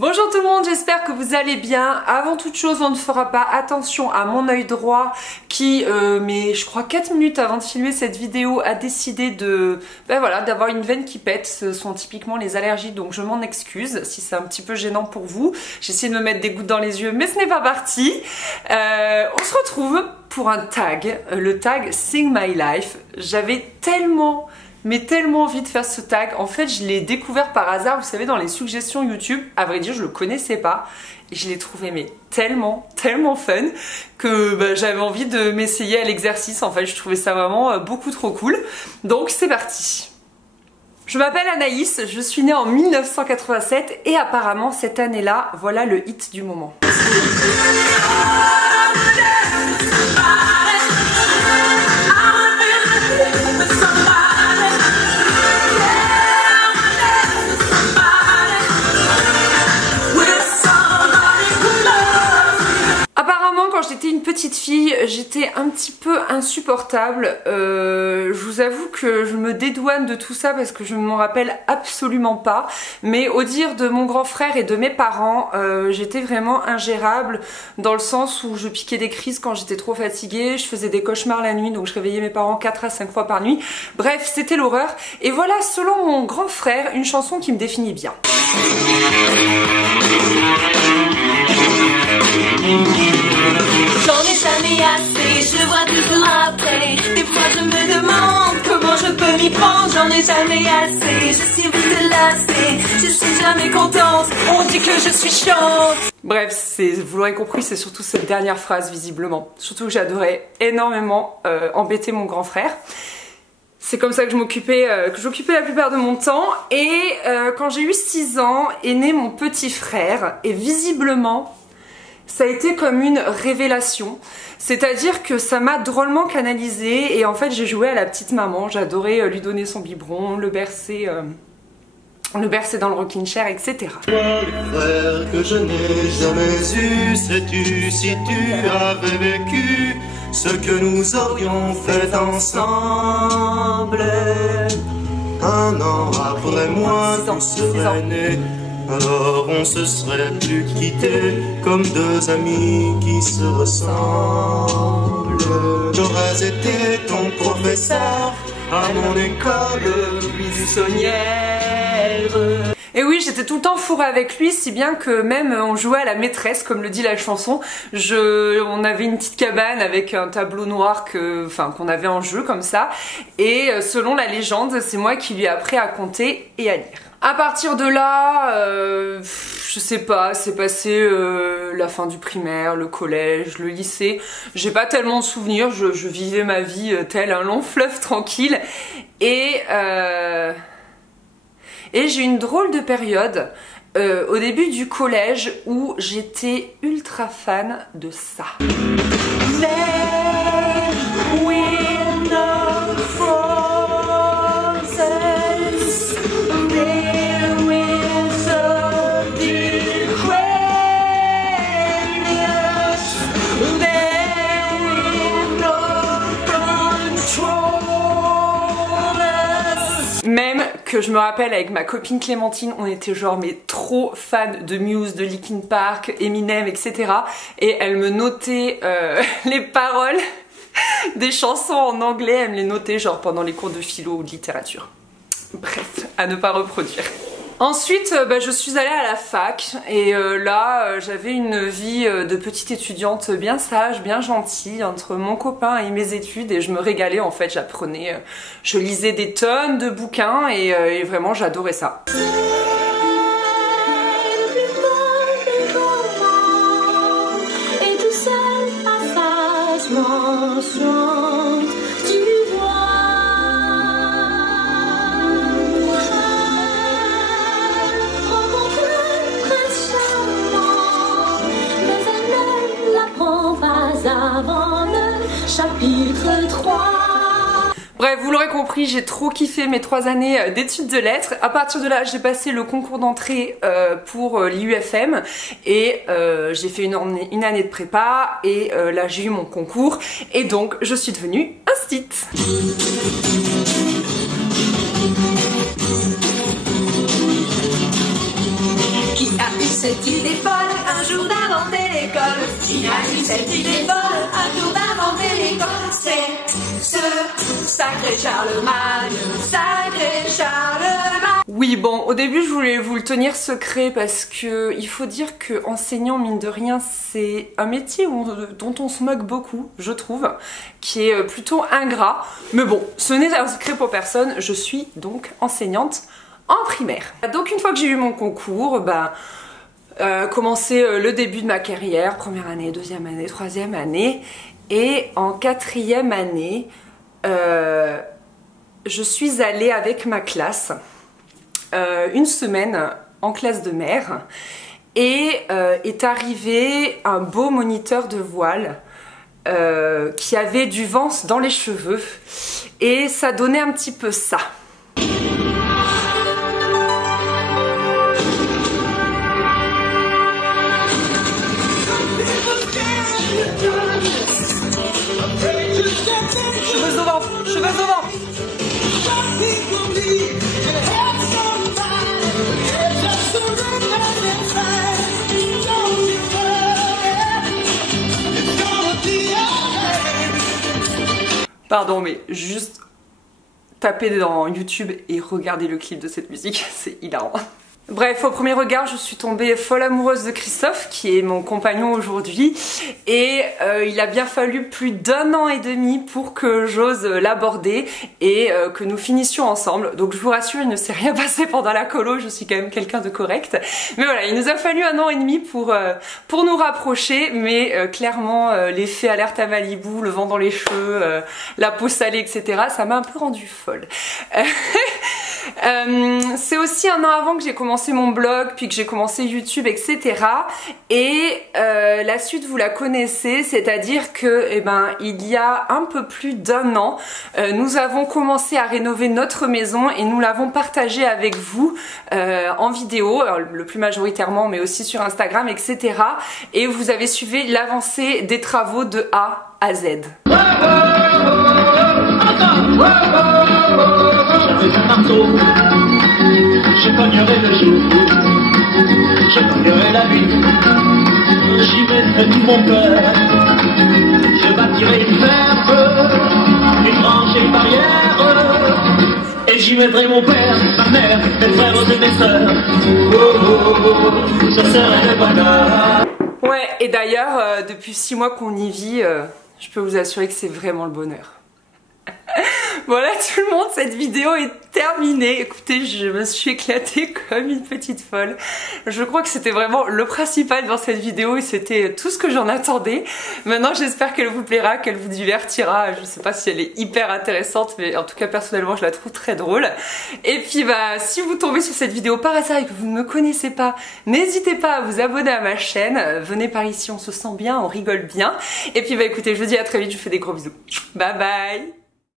Bonjour tout le monde, j'espère que vous allez bien. Avant toute chose, on ne fera pas attention à mon œil droit qui, mais je crois 4 minutes avant de filmer cette vidéo, a décidé de, d'avoir une veine qui pète. Ce sont typiquement les allergies, donc je m'en excuse si c'est un petit peu gênant pour vous. J'ai essayé de me mettre des gouttes dans les yeux, mais ce n'est pas parti. On se retrouve pour un tag, le tag Sing My Life. J'avais tellement envie de faire ce tag. En fait, je l'ai découvert par hasard, vous savez, dans les suggestions YouTube. À vrai dire, je le connaissais pas et je l'ai trouvé mais tellement fun que j'avais envie de m'essayer à l'exercice. En fait, je trouvais ça vraiment beaucoup trop cool. Donc c'est parti. Je m'appelle Anaïs, je suis née en 1987 et apparemment cette année-là, voilà le hit du moment. Quand j'étais une petite fille, j'étais un petit peu insupportable. Je vous avoue que je me dédouane de tout ça parce que je ne m'en rappelle absolument pas. Mais au dire de mon grand frère et de mes parents, j'étais vraiment ingérable dans le sens où je piquais des crises quand j'étais trop fatiguée. Je faisais des cauchemars la nuit, donc je réveillais mes parents 4 à 5 fois par nuit. Bref, c'était l'horreur. Et voilà, selon mon grand frère, une chanson qui me définit bien. J'en ai jamais assez, je vois toujours après. Des fois je me demande comment je peux m'y prendre. J'en ai jamais assez, je suis vite lassée. Je suis jamais contente, on dit que je suis chiante. Bref, vous l'aurez compris, c'est surtout cette dernière phrase visiblement. Surtout que j'adorais énormément embêter mon grand frère. C'est comme ça que j'occupais la plupart de mon temps. Et quand j'ai eu 6 ans, est né mon petit frère. Et visiblement, ça a été comme une révélation, c'est-à-dire que ça m'a drôlement canalisée et en fait j'ai joué à la petite maman, j'adorais lui donner son biberon, le bercer dans le rocking chair, etc. Toi, le frère que je n'ai jamais eu, sais-tu si tu avais vécu ce que nous aurions fait ensemble? Un an après moi, tu serais né. Alors on se serait plus quittés comme deux amis qui se ressemblent. J'aurais été ton professeur à mon école buissonnière. Et oui, j'étais tout le temps fourrée avec lui, si bien que même on jouait à la maîtresse, comme le dit la chanson. On avait une petite cabane avec un tableau noir qu'on avait en jeu comme ça. Et selon la légende, c'est moi qui lui ai appris à compter et à lire. À partir de là, je sais pas, c'est passé la fin du primaire, le collège, le lycée. J'ai pas tellement de souvenirs, je vivais ma vie tel un long fleuve tranquille. Et j'ai eu une drôle de période au début du collège où j'étais ultra fan de ça. Même que je me rappelle avec ma copine Clémentine, on était genre mais trop fans de Muse, de Linkin Park, Eminem, etc. Et elle me notait les paroles des chansons en anglais, elle me les notait genre pendant les cours de philo ou de littérature. Bref, à ne pas reproduire. Ensuite, je suis allée à la fac et là, j'avais une vie de petite étudiante bien sage, bien gentille entre mon copain et mes études et je me régalais en fait, j'apprenais, je lisais des tonnes de bouquins et vraiment j'adorais ça. Et tout seul passage chante, tu vois. Avant le chapitre 3. Bref, vous l'aurez compris, j'ai trop kiffé mes 3 années d'études de lettres. À partir de là, j'ai passé le concours d'entrée pour l'IUFM et j'ai fait une année de prépa et là j'ai eu mon concours et donc je suis devenue instite. Qui a a eu cette idée folle un jour d'inventer l'école. Qui a eu cette idée folle un jour d'inventer l'école? C'est ce sacré Charlemagne, sacré Charlemagne. Oui, bon, au début je voulais vous le tenir secret parce que il faut dire que enseignant, mine de rien, c'est un métier dont on se moque beaucoup, je trouve, qui est plutôt ingrat. Mais bon, ce n'est un secret pour personne, je suis donc enseignante en primaire. Donc une fois que j'ai eu mon concours, commencer le début de ma carrière, première année, deuxième année, troisième année, et en quatrième année, je suis allée avec ma classe une semaine en classe de mer et est arrivé un beau moniteur de voile qui avait du vent dans les cheveux et ça donnait un petit peu ça. Cheveux au vent, cheveux au vent. Pardon, mais juste tapez dans YouTube et regardez le clip de cette musique, c'est hilarant. Bref, au premier regard, je suis tombée folle amoureuse de Christophe, qui est mon compagnon aujourd'hui, et il a bien fallu plus d'1 an et demi pour que j'ose l'aborder et que nous finissions ensemble. Donc je vous rassure, il ne s'est rien passé pendant la colo, je suis quand même quelqu'un de correct. Mais voilà, il nous a fallu 1 an et demi pour nous rapprocher, mais clairement l'effet alerte à Malibu, le vent dans les cheveux, la peau salée, etc. ça m'a un peu rendue folle. C'est aussi 1 an avant que j'ai commencé mon blog, puis que j'ai commencé YouTube, etc. Et la suite vous la connaissez, c'est-à-dire que il y a un peu plus d'1 an, nous avons commencé à rénover notre maison et nous l'avons partagée avec vous en vidéo, le plus majoritairement, mais aussi sur Instagram, etc. Et vous avez suivi l'avancée des travaux de A à Z. J'avais un marteau, je cognerai le jour, je cognerai la nuit, j'y mettrai tout mon cœur, je bâtirai une ferme, une branche et une barrière, et j'y mettrai mon père, ma mère, mes frères et mes sœurs, ce serait le bonheur. Ouais, et d'ailleurs, depuis 6 mois qu'on y vit, je peux vous assurer que c'est vraiment le bonheur. Voilà tout le monde, cette vidéo est terminée. Écoutez, je me suis éclatée comme une petite folle. Je crois que c'était vraiment le principal dans cette vidéo et c'était tout ce que j'en attendais. Maintenant j'espère qu'elle vous plaira, qu'elle vous divertira. Je sais pas si elle est hyper intéressante, mais en tout cas personnellement je la trouve très drôle. Et puis si vous tombez sur cette vidéo par hasard et que vous ne me connaissez pas, n'hésitez pas à vous abonner à ma chaîne. Venez par ici, on se sent bien, on rigole bien. Et puis écoutez, je vous dis à très vite, je vous fais des gros bisous. Bye bye.